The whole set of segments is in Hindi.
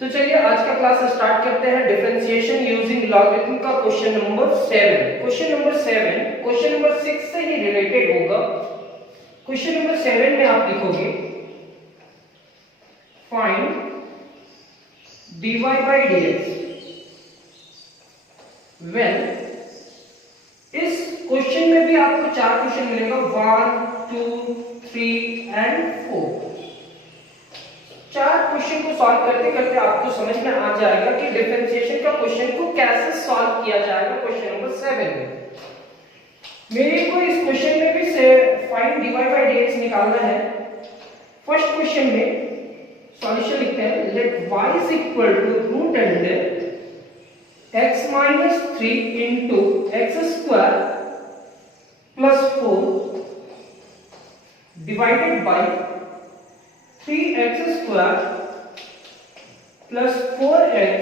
तो चलिए आज का क्लास स्टार्ट करते हैं। डिफरेंशिएशन यूजिंग लॉगरिथम का question number 7। Question number 7 question number 6 से ही रिलेटेड होगा। क्वेश्चन नंबर 7 में आप लिखोगे find dy by dx when. इस क्वेश्चन में भी आपको 4 क्वेश्चन मिलेगा, 1 2 3 एंड 4। 4 क्वेश्चन को सॉल्व करते करते आपको समझ में आ जाएगा कि डिफरेंशिएशन का क्वेश्चन को कैसे सॉल्व किया जाएगा। क्वेश्चन नंबर 7 में मेरे को इस क्वेश्चन में भी से फाइंड dy by dx निकालना है। फर्स्ट क्वेश्चन में सॉल्यूशन लिखते हैं, late y is equal to root under x minus 3 into x square plus 4 divided by 3x square plus 4x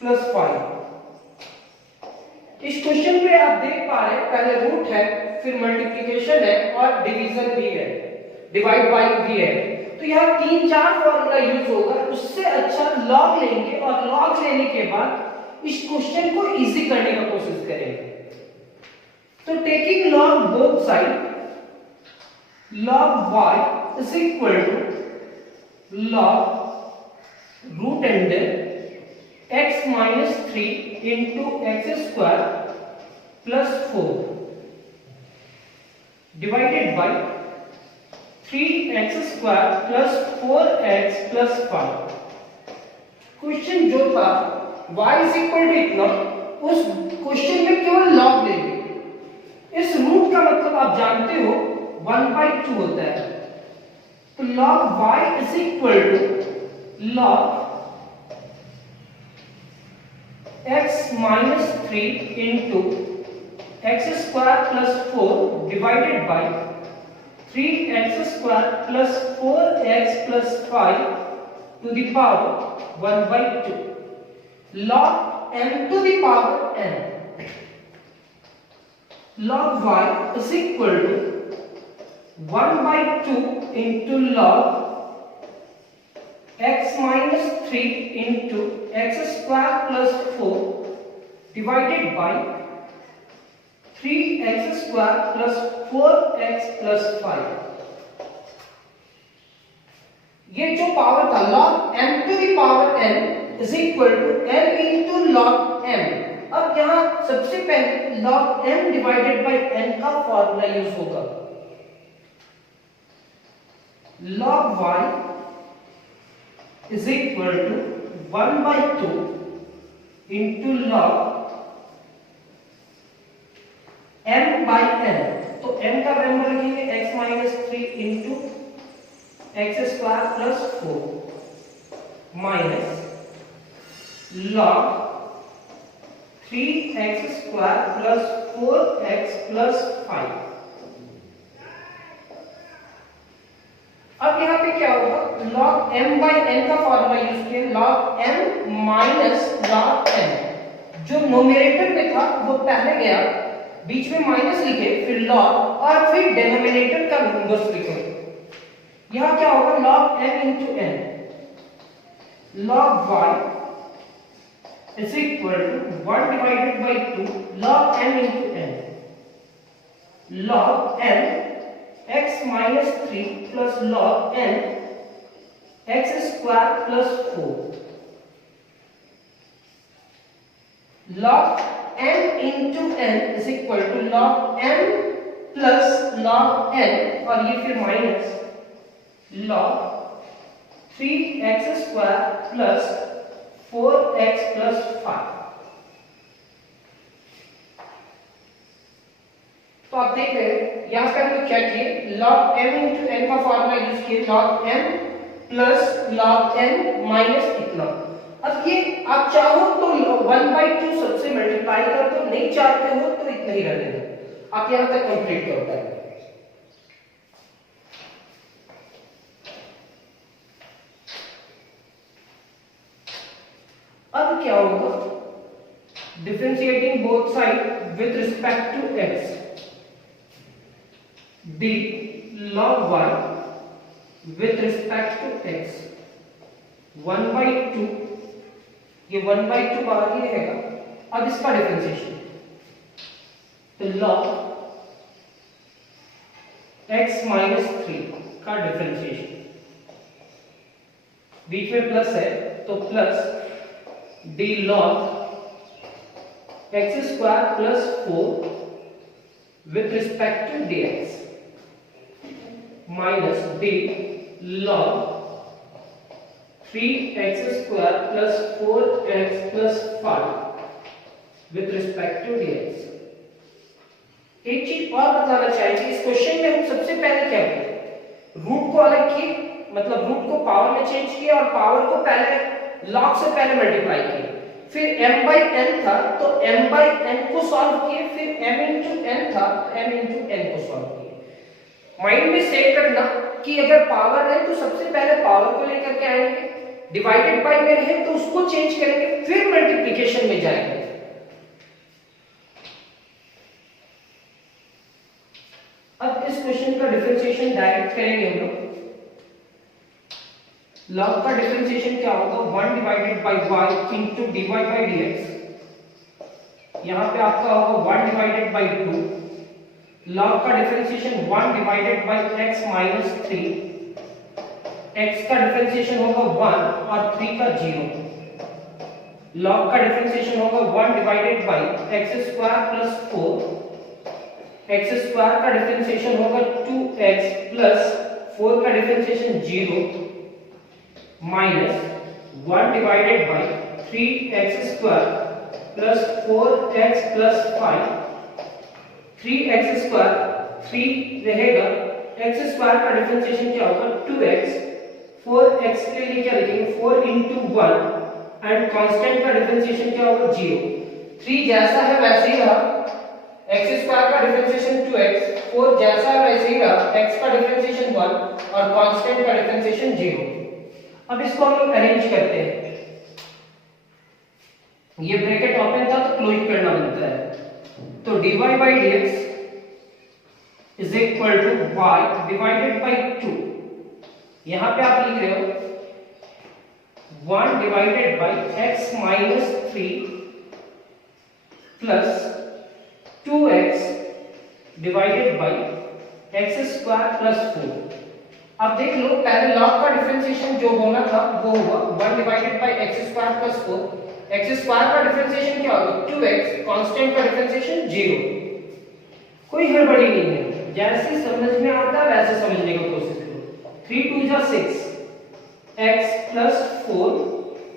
plus 5। इस क्वेश्चन में आप देख पा रहे हैं पहले रूट है, फिर मल्टीप्लिकेशन है और डिवीजन भी है, डिवाइड बाय भी है। तो यहाँ 3-4 फॉर्मूला यूज होगा। उससे अच्छा लॉग लेंगे और लॉग लेने के बाद इस क्वेश्चन को इजी करने का कोशिश करेंगे। तो taking log both side, log y is equal to log root under x minus 3 into x square plus 4 divided by 3x square plus 4x plus 5। Question जो था y is equal to इतना, उस क्वेश्चन में केवल log लेंगे। इस रूट का मतलब आप जानते हो 1/2 होता है। तो log y is equal to log x minus 3 into x square plus 4 divided by 3x square plus 4x plus 5 to the power 1/2 log m to the power n। log y is equal to 1/2 into log x minus 3 into x square plus 4 divided by 3x square plus 4x plus 5। ये जो पावर था log m to the power n is equal to m into log m। अब यहाँ सबसे पहले log m divided by n का फॉर्मूला यूज होगा। log y is equal to 1/2 into log m by n। तो m का वैल्यू लिखेंगे x minus 3 into x square plus 4 minus log 3x square plus 4x plus 5। अब यहाँ पे क्या होगा, log m by n का फॉर्मूला यूज किया, log m minus log n। जो न्यूमरेटर में था वो पहले गया, बीच में माइनस लिखे, फिर लॉग और फिर डिनोमिनेटर का इनवर्स लिखे। यहां क्या होगा, log m into n। log y is equal to 1 divided by 2 log m into n। log m x minus 3 plus log n x square plus 4 log m into n is equal to log m plus log n और ये फिर minus log 3x square plus 4x plus 5। तो आप देख रहे हैं यहाँ पे हमने क्या किए, log m into n का फॉर्मूला यूज किए, log m plus log n minus इतना। अब ये आप चाहो तो 1/2 सबसे मल्टीप्लाई कर दो, नहीं चाहते हो तो इतना ही रहने दो। आप यहां तक कंप्लीट करता है। अब क्या होगा, differentiating both side with respect to x, d log y with respect to x 1/2, ये 1/2 बाहर ही रहेगा। अब इसका डिफरेंशिएशन, तो log x माइनस 3 का डिफरेंशिएशन, बीच में प्लस है तो plus d log x square plus 4 with respect to dx minus d log 3x square plus 4x plus 5 with respect to dx। एक चीज और बताना चाहेंगे, इस क्वेश्चन में हम सबसे पहले क्या किए, रूट को अलग किए, मतलब रूट को पावर में चेंज किया और पावर को पहले लॉग से पहले मल्टीप्लाई किए, फिर m by n था तो m by n को सॉल्व किए, फिर m into n था तो m into n को सॉल्व किए। माइंड में सेट रखना कि अगर पावर है तो सबसे पहले पावर को लेकर के आएंगे, डिवाइडेड बाय में है तो उसको चेंज करेंगे, फिर मल्टीप्लिकेशन में जाएंगे। अब इस क्वेश्चन का डिफरेंशिएशन डायरेक्ट करेंगे हम लोग। लॉग का डिफरेंशिएशन क्या होगा, 1 divided by y into dy बाय dx। यहां पे आपका होगा 1 डिवाइडेड बाय 2। लॉग का differentiation 1 divided by x minus 3। x का डिफरेंशिएशन होगा 1 और 3 का 0। लॉग का डिफरेंशिएशन होगा 1 divided by x square plus 4। x square का डिफरेंशिएशन होगा 2x प्लस 4 का differentiation 0 minus 1 divided bye 3x square plus 4x plus 5। 3x square 3 रहेगा, x स्क्वायर का डिफरेंशिएशन क्या होगा 2x, 4x के लिए क्या लिखेंगे 4 into 1 एंड कांस्टेंट का डिफरेंशिएशन क्या होगा 0। 3 जैसा है वैसे ही रहा, x स्क्वायर का डिफरेंशिएशन 2x, 4 जैसा है वैसे ही रहा, x का डिफरेंशिएशन 1 और कांस्टेंट का डिफरेंशिएशन 0। अब इसको हम लोग अरेंज करते हैं, ये ब्रैकेट ओपन था तो क्लोज करना बनता है, तो dy by dx is equal to y divided by 2। यहां पे आप लिख रहे हो 1 divided by x minus 3 plus 2x divided by x square plus 4। अब देख लो, पहले लॉग का डिफरेंशिएशन जो होना था वो हुआ 1 divided by x square plus 4। x square का डिफरेंशिएशन क्या होगा 2x, कांस्टेंट का डिफरेंशिएशन 0। कोई हड़बड़ी नहीं है, जैसे समझ में आता है वैसे समझने की कोशिश करो। 3 2 जा 6 x plus 4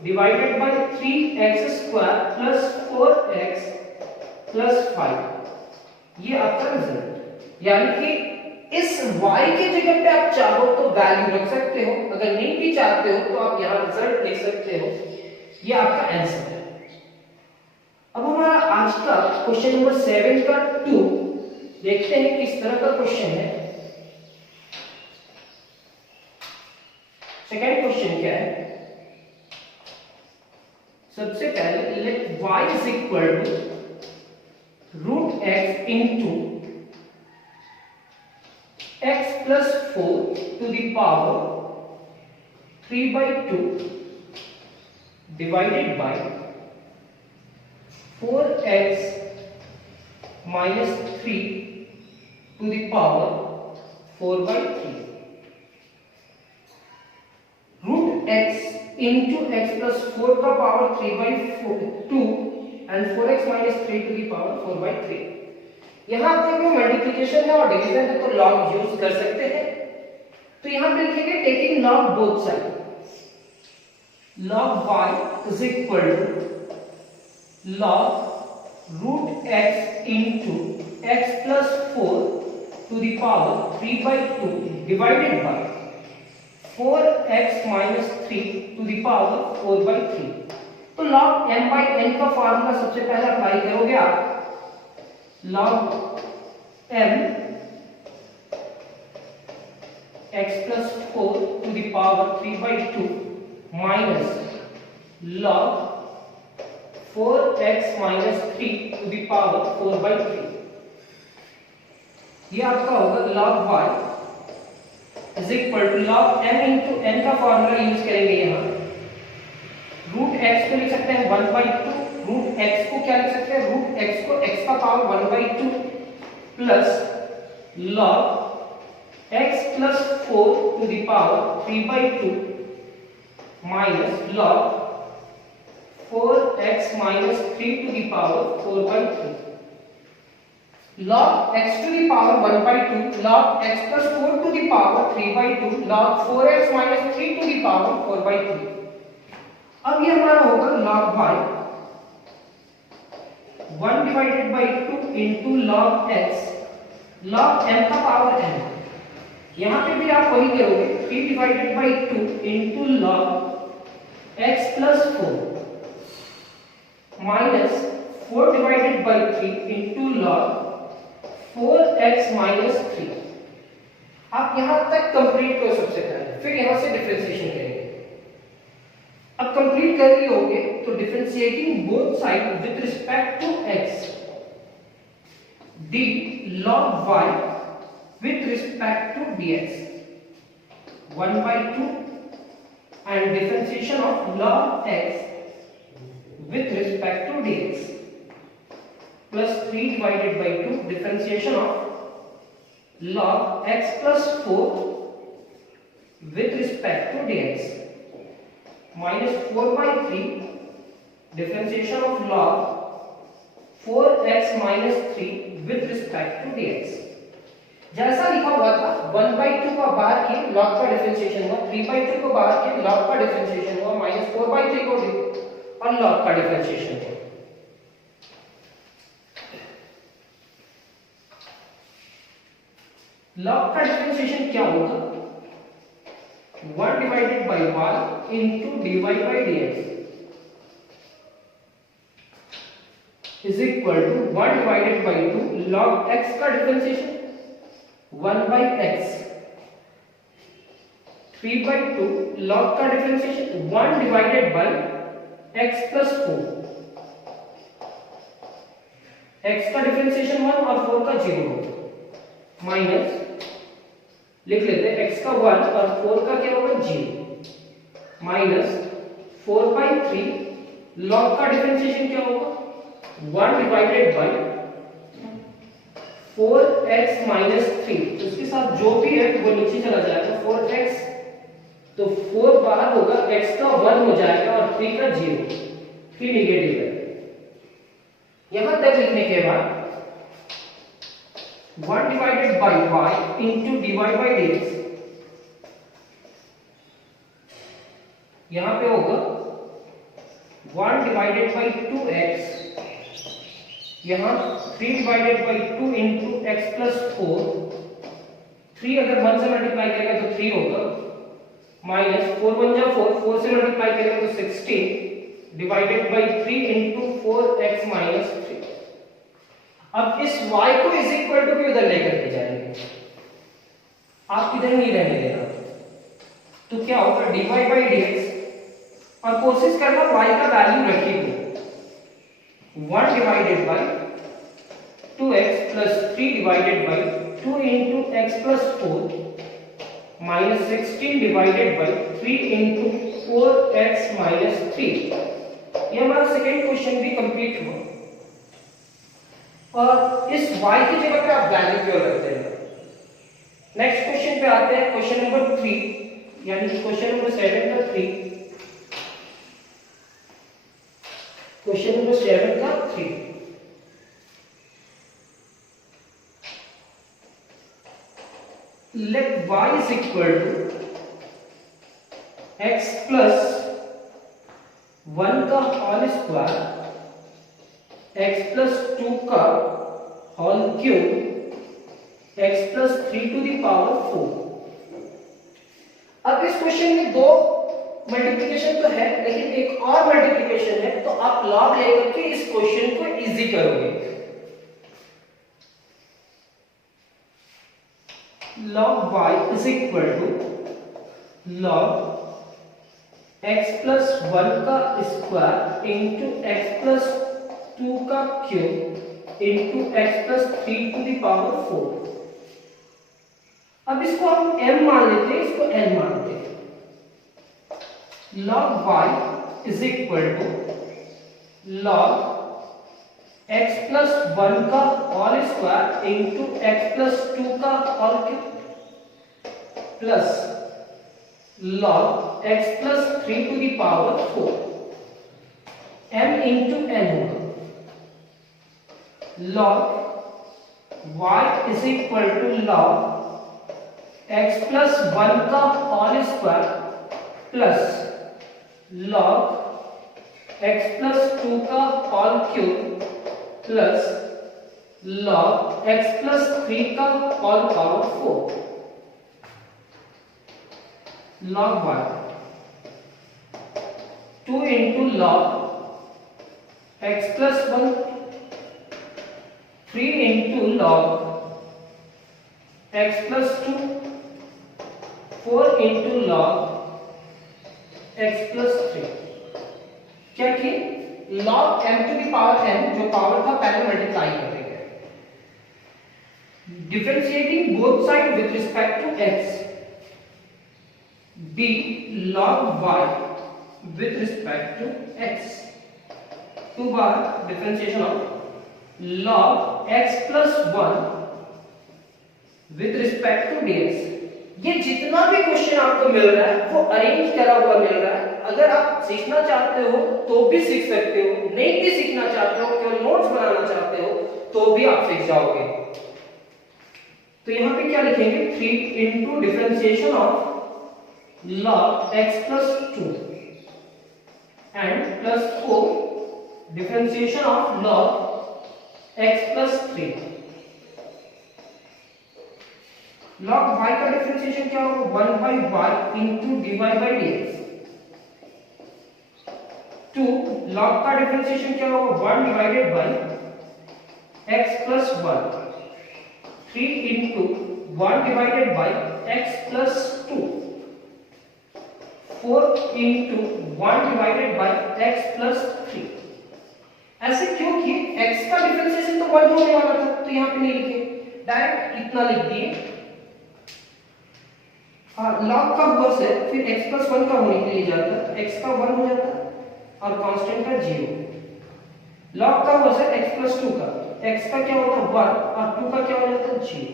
divided by 3x square plus 4x plus 5, ये आपका रिजल्ट। यानी कि इस y की जगह पे आप चाहो तो वैल्यू रख सकते हो, अगर नहीं भी चाहते हो तो आप यहां रिजल्ट लिख सकते हो, ये आपका आंसर है। अब हमारा आज का क्वेश्चन नंबर 7 का 2 देखते हैं किस तरह का क्वेश्चन है। सेकंड क्वेश्चन क्या है, सबसे पहले let y is equal to root x into x plus 4 to the power 3/2 divided by 4x minus 3 to the power 4/3। root x into x plus 4 का power 3/2 and 4x minus 3 to the power 4/3। यहां आपके में मल्टीप्लिकेशन है और डिवीजन है तो लॉग यूज कर सकते हैं, तो यहां पे लिखेंगे taking log both side, log y is equal to log root x into x plus 4 to the power 3/2 divided by 4x minus 3 to the power 4/3। तो log m by n का फार्मूला सबसे पहले अप्लाई करोगे आप, log m x plus 4 to the power 3/2 minus log 4x minus 3 to the power 4/3। ये आपका होगा log y is equal to log m into n का फॉर्मूला यूज करेंगे यहाँ, x को लिख सकते हैं 1/2, रूट x को क्या लिख सकते हैं, रूट x को x का power 1/2 plus log x plus 4 to the power 3/2 minus log 4x minus 3 to the power 4/3. Log x to the power 1/2, log x plus 4 to the power 3/2, log 4x minus 3 to the power 4/3. अब ये हमारा होगा log y 1 divided by 2 into log x, log m का पावर n. यहाँ पे भी आप वही करोगे 3 divided by 2 into log x plus 4 minus 4 divided by 3 into log 4x minus 3. आप यहां तक कंप्लीट करो सबसे पहले, फिर यहां से डिफरेंशिएशन करेंगे. अब कंप्लीट कर लिए होगे तो differentiating both side with respect to x, d log y with respect to dx 1/2 and differentiation of log x with respect to dx plus 3 divided by 2 differentiation of log x plus 4 with respect to dx minus 4/3 differentiation of log 4x minus 3 with respect to dx. जैसा लिखा हुआ था 1/2 का बाहर के log का डिफरेंशिएशन हुआ, 3/2 को बाहर के log का डिफरेंशिएशन हुआ, minus 4/3 को और log का डिफरेंशिएशन है. log का डिफरेंशिएशन क्या होगा, 1 divided by y into dy by dx is equal to 1 divided by 2 log x का डिफरेंशिएशन 1 by x 3/2 log का differentiation 1 divided by x plus 4, x का डिफरेंशिएशन 1 और 4 का 0 होगा, माइनस लिख लेते हैं x का 1 और 4 का क्या होगा 0, माइनस 4/3 log का डिफरेंशिएशन क्या होगा 1 divided by 4x minus 3, तो इसके साथ जो भी है वो नीचे चला जाएगा 4x, तो 4 बाहर होगा, x का 1 हो जाएगा और 3 का 0, 3 नेगेटिव है. यहां तक लिखने के बाद 1 divided by y into dy by dx, यहां पे होगा 1 divided by 2x, यहां 3 divided by 2 into x plus 4, 3 अगर 1 से मल्टीप्लाई करेगा तो 3 होगा, माइनस 4 1 जा 4, 4 से मल्टीप्लाई करेगा तो 16 divided by 3 into 4x minus 3. अब इस y को इज इक्वल टू के उधर लेकर के जाएंगे, आप इधर नहीं रहने देना, तो क्या होगा dy by dx, और कोशिश करना y का वैल्यू रखिए 1 divided by 2x plus 3 divided by 2 into x plus 4 minus 16 divided by 3 into 4x minus 3. ये हमारा सेकेंड क्वेश्चन भी कंप्लीट हुआ, और इस y की जगह पे आप वैल्यू क्यों रखते हैं. नेक्स्ट क्वेश्चन पे आते हैं, क्वेश्चन नंबर 3 यानी कि क्वेश्चन नंबर 7 का 3, क्वेश्चन नंबर 7 का 3. Let y is equal to x plus 1 का होल स्क्वायर, x plus 2 का whole cube, x plus 3 to the power 4. अब इस क्वेश्चन में दो मल्टीप्लिकेशन तो है, लेकिन एक और मल्टीप्लिकेशन है, तो आप लॉग लेकर के इस क्वेश्चन को इजी करोगे. log y is equal to log x plus 1 का स्क्वायर into x plus 2 का cube into x plus 3 to the power 4. अब इसको हम m मान लेते हैं, इसको n मान लेते हैं. log y is equal to log x plus 1 का whole square into x plus 2 का whole cube plus log x plus 3 to the power 4 m into n होगा। Log y is equal to log x plus 1 का whole square plus log x plus 2 का whole cube plus log x plus 3 का whole power 4 log y 2 into log x plus 1 3 into log x plus 2 4 into log x plus 3 क्या कि log m to the power n जो पावर था पहले मल्टीप्लाई कर देंगे। Differentiating both side with respect to x b log y with respect to x 2 बार differentiation of log x plus 1 with respect to dx। ये जितना भी क्वेश्चन आपको मिल रहा है वो अरेंज करा हुआ मिल रहा है। अगर आप सीखना चाहते हो तो भी सीख सकते हो, नहीं भी सीखना चाहते हो, केवल नोट्स बनाना चाहते हो तो भी आप सीख जाओगे। तो यहां पे क्या लिखेंगे 3 into differentiation of log x plus 2 and plus 4 differentiation of log x plus 3। log y का डिफरेंशिएशन क्या होगा 1 by y into dy by dx। 2 log का डिफरेंशिएशन क्या होगा 1 divided by x plus 1 3 into 1 divided by x plus 2 4 into 1 divided by x plus 3। ऐसे क्यों कि x का डिफरेंशिएशन तो 1 होने वाला था तो यहाँ पे नहीं लिखे, डायरेक्ट इतना लिख दिए। log का वर्स है फिर x प्लस 1 का होने के लिए जाता है, x का 1 हो जाता है और कांस्टेंट का 0। log का वर्स है x प्लस 2 का, x का क्या होता है 1 और 2 का क्या हो जाता है 0।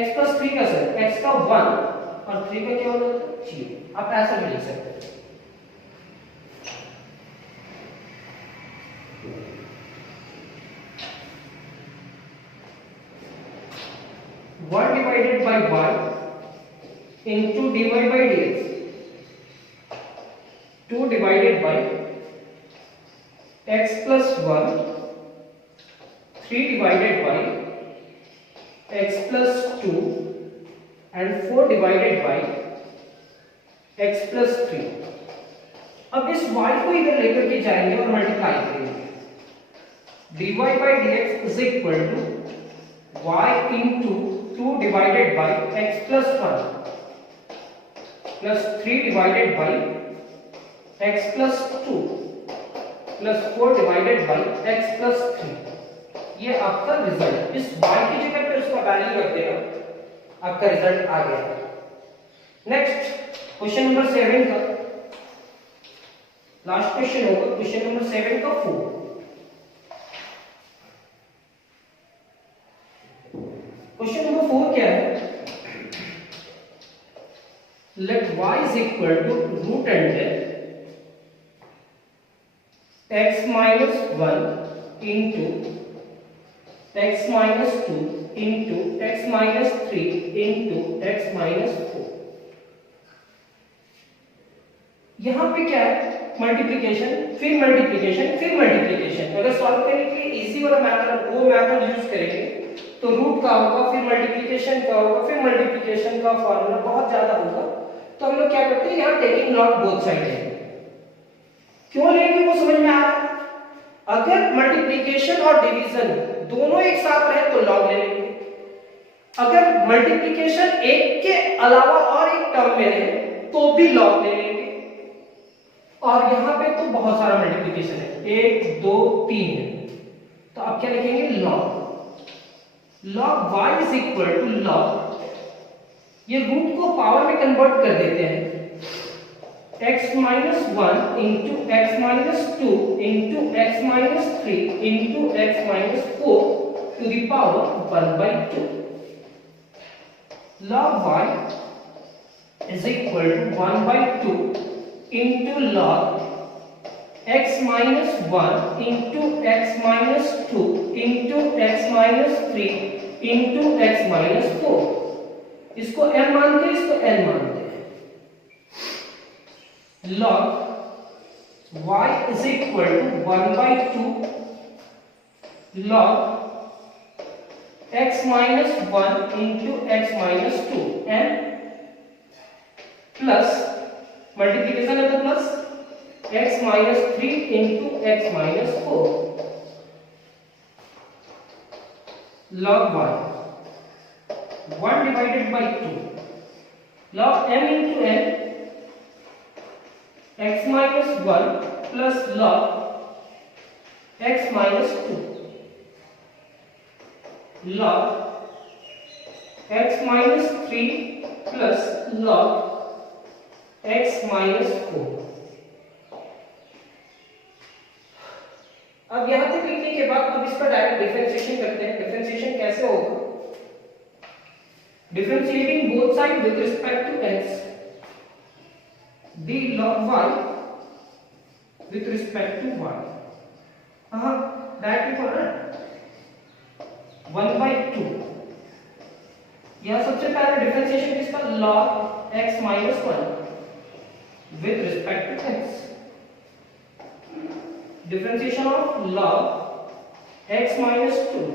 x प्लस 3 का सर x का 1 और 3 का क्या हो जाता है 0। आप ऐसा भी लिख सकते हैं। One divided by y into dy by dx 2 divided by x plus 1 3 divided by x plus 2 and 4 divided by x plus 3। अब इस y को इधर लेकर के जाएंगे और मल्टीप्लाई करेंगे। dy by dx is equal to y into 2 divided by x plus 1 plus 3 divided by x plus 2 plus 4 divided by x plus 3। ये आपका रिजल्ट, इस y की जगह पे उसका वैल्यू रख देना, आपका रिजल्ट आ गया। नेक्स्ट क्वेश्चन नंबर 7 का लास्ट क्वेश्चन होगा, क्वेश्चन नंबर 7 का 4। क्वेश्चन नंबर 4 क्या है, let y is equal to root under x minus 1 into x minus 2 into x minus 3 into x minus 4। यहां पे क्या है मल्टीप्लिकेशन फिर मल्टीप्लिकेशन फिर मल्टीप्लिकेशन। अगर सॉल्व करने के लिए इजी वाला मेथड वो मेथड यूज करेंगे तो रूट का होगा, फिर मल्टीप्लिकेशन का होगा, फिर मल्टीप्लिकेशन का फॉर्मूला बहुत ज्यादा होगा। तो हम लोग क्या करते हैं यहाँ टेकिंग लॉग बोथ साइड लेंगे। क्यों लेंगे वो समझ में आ रहा है। अगर मल्टीप्लिकेशन और डिवीजन दोनों एक साथ रहे तो लॉग ले लेंगे, अगर मल्टीप्लिकेशन एक के अलावा और एक टर्म में रहे तो भी लॉग ले लेंगे। और यहाँ पे तो बहुत सारा मल्टीप्लिकेशन है, 1 2 3 है, तो आप क्या लिखेंगे log log y is equal to log, ये रूट को पावर में कन्वर्ट कर देते हैं, x minus 1 into x minus 2 into x minus 3 into x minus 4 to the power 1 by 2. Log y is equal to 1 by 2 into log x minus 1 into x minus 2 into x minus 3 into x minus 4. इसको m मानते हैं, इसको n मानते हैं. Log y is equal to 1 by 2 log x minus 1 into x minus 2 and plus multiplication है तो plus x minus 3 into x minus 4 log y 1 divided by 2 log m into n x minus 1 plus log x minus 2 log x minus 3 plus log x minus 4. अब यहां तक लिखने के बाद अब इसका डायरेक्ट डिफरेंशिएशन करते हैं. डिफरेंशिएशन कैसे होगा? Differentiating both side with respect to x d log y with respect to y. हाँ डायरेक्टली पढ़ना 1 by 2. यहां सबसे पहले डिफरेंशिएशन किसका? log x minus 1 with respect to x. Differentiation of log x minus 2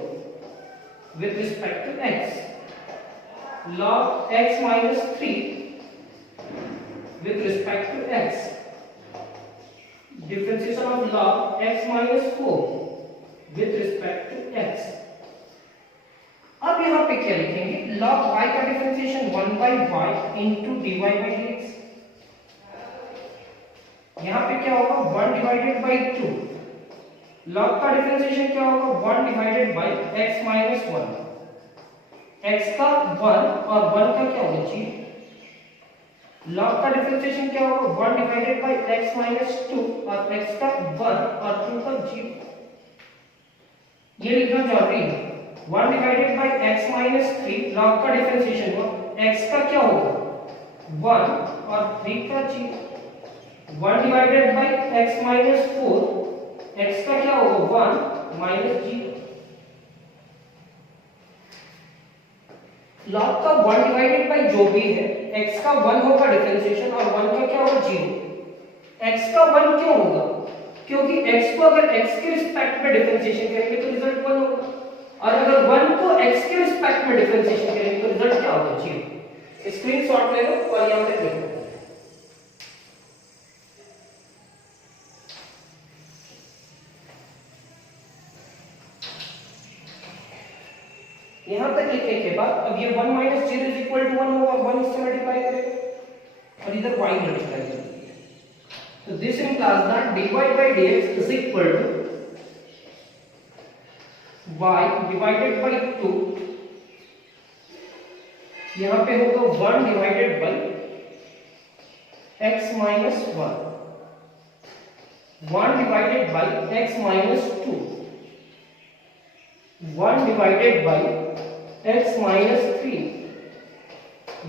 with respect to x. Log x minus 3 with respect to x. Differentiation of log x minus 4 with respect to x. अब यहाँ पे क्या लिखेंगे? log y का differentiation 1 by y into dy by dx. यहाँ पे क्या होगा? 1 divided by 2. log का डिफरेंशिएशन क्या होगा? 1 divided by x minus 1. x का 1 और 1 का क्या होगा जी? log का डिफरेंशिएशन क्या होगा? 1 divided by x minus 2 और x का 1 और 2 का 0. ये लिखना जरूरी है. 1 divided by x minus 3 log का डिफरेंशिएशन हुआ. x का क्या होगा? 1 और 3 का 0. 1 divided by x minus 4 x का क्या होगा? 1 minus 0. log का 1 divided by जो भी है x का 1 होगा डिफरेंशिएशन और 1 का क्या होगा? 0. x का 1 क्यों होगा? क्योंकि x को अगर x के रिस्पेक्ट में डिफरेंशिएशन करेंगे तो रिजल्ट 1 होगा और अगर 1 को x के रिस्पेक्ट में डिफरेंशिएशन करेंगे तो रिजल्ट क्या होगा? 0. स्क्रीनशॉट ले लो और यहां पे लिखो. यहां तक लिखने के बाद अब ये 1 minus 0 is equal to 1 होगा. 1 इससे मल्टीप्लाई करेगा और इधर y मल्टीप्लाई करेगा. तो this implies that dy by dx is equal to y divided by 2. यहां पे होगा 1 divided by x minus 1. 1 divided by x minus 2. 1 divided by x minus 3.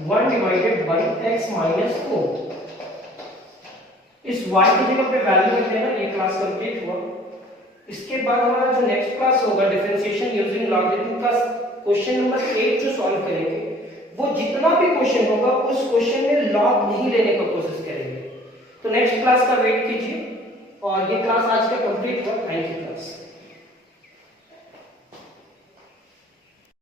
1 divided by x minus 4. इस y की जगह पे वैल्यू रख देना. ये क्लास कंप्लीट हुआ. इसके बाद हमारा जो नेक्स्ट क्लास होगा डिफरेंशिएशन यूजिंग लॉगरिथम का क्वेश्चन नंबर 8 जो सॉल्व करेंगे वो जितना भी क्वेश्चन होगा उस क्वेश्चन में लॉग नहीं लेने का कोशिश करेंगे. तो नेक्स्ट क्लास का वेट कीजिए और ये क्लास आज का कंप्लीट हुआ. Thank you class.